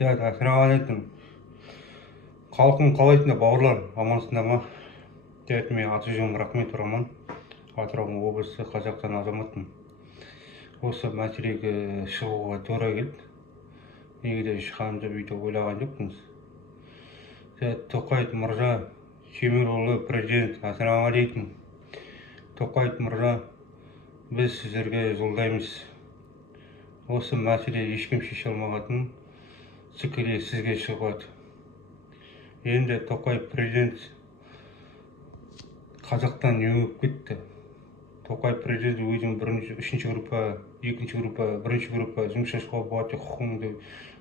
Assalamualaikum. Халқым қалайтын бауырлар, амансыңдар ма? Мен аты-жөнім Рахмет Роман, Атырау облысы Қазақстан азаматымын. Осы мәселеге шығуға тура келді. Неге шығамын деп өйтіп ойлаған жоқпыз. Тоқаев мырза, Шемелұлы президент, ассалаумағалейкум. Тоқаев мырза, біз сіздерге жолдаймыз. Осы мәселе ешкім шеше алмағанын тікелей сізге шығады. Енді Тоқаев президент Қазақтан не болып кетті? Тоқаев президент өзінің үшінші группа, екінші группа, бірінші группа жұмыс жасауға болады құқығыңды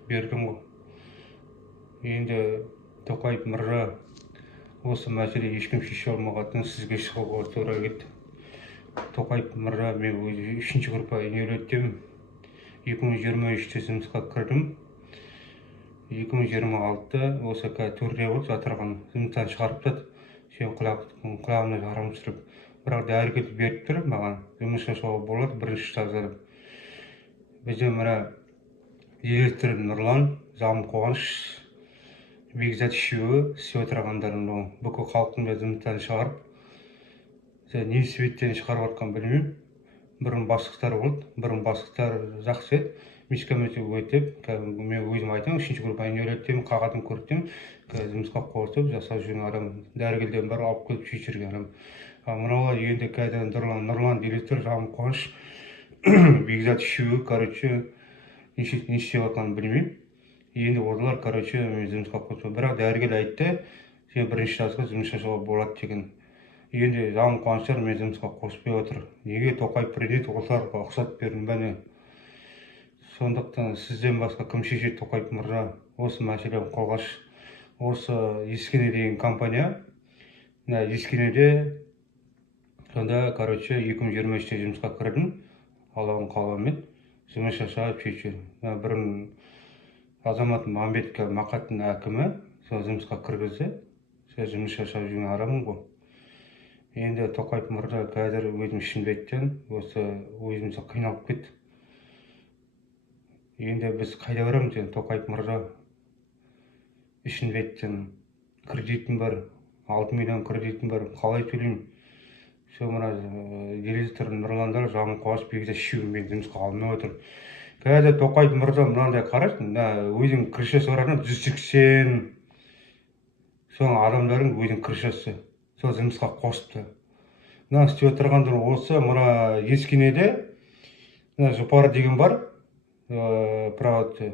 бердің ғой. Енді Тоқаев мырза, осы мәселе ешкім шеше алмағанын сізге шығуға тура келді. Тоқаев мырза, мен үшінші группа инвалидтемін. 2023-те жұмысқа кірдім. 2026-та осы төрде болып жатырған жұмыстан шығарып тастады. Сен құлағымды жарым түсіріп. Бірақ дәрігер беріп тұр маған. Жұмыс жасауға болады, бірінші тазарып. Бізде мына директор Нұрлан, зам Қуаныш, бекзат үшеуі істеп отырғандарын бүкіл халқымды жұмыстан шығарып. Не себептен шығарып жатқан білмеймін. Бұрын бастықтар болды, бұрын бастықтар жақсы еді. Мешкәмете өтіп, мен өзім айтамын, үшінші группа инвалидтемін, қағатын көрттім, жұмысқа қосып, жасап жүрген адам, дәрігерден бар алып келіп сөйтіп жүрген адам. Мыналар енді Нұрлан директор, Жамын Қуаныш, бекзат үшеуі, не істеп жатқанын білмеймін. Енді олар, мен жұмысқа қосып. Бірақ дәрігер айтты, сен бірінші жазға жұмыс жасауға болады деген. Енді Жамын Қуаныштар мен жұмысқа қоспай отыр. Неге Тоқаев президент оларға рұқсат бердің бәне? Сондықтан сізден басқа кім шешеді? Тоқаев мырза, осы мәселені қолға алшы. Осы Ескене деген компания, Ескенеде сонда 2023-те жұмысқа кірдім. Алланың қалауымен жұмыс жасап шешеді. Бұрын азамат Мамбетке Мақаттың әкімі сол жұмысқа кіргізді. Сол жұмыс жасап жүрген адаммын ғой. Енді Тоқаев мырза қазір өзім Шымкенттен осы өзімізді қиналып кетті. Енді біз қайда барамыз? Тоқаев мырза, Шымкенттен кредитім бар, 6 миллион кредитім бар, қалай төлеймін? Сол мына директор Нұрландар, Жамын Қуаныш, бекзат үшеуімен жұмысқа алмай отыр. Қазір Тоқаев мырза мынандай қарайсың, өзің крышасы бар адам 180 соң адамдардың өзің крышасы. Сол жұмысқа қосыпты. Істеп отырғандар осы мына Ескенеде Жұпар деген бар, правоты.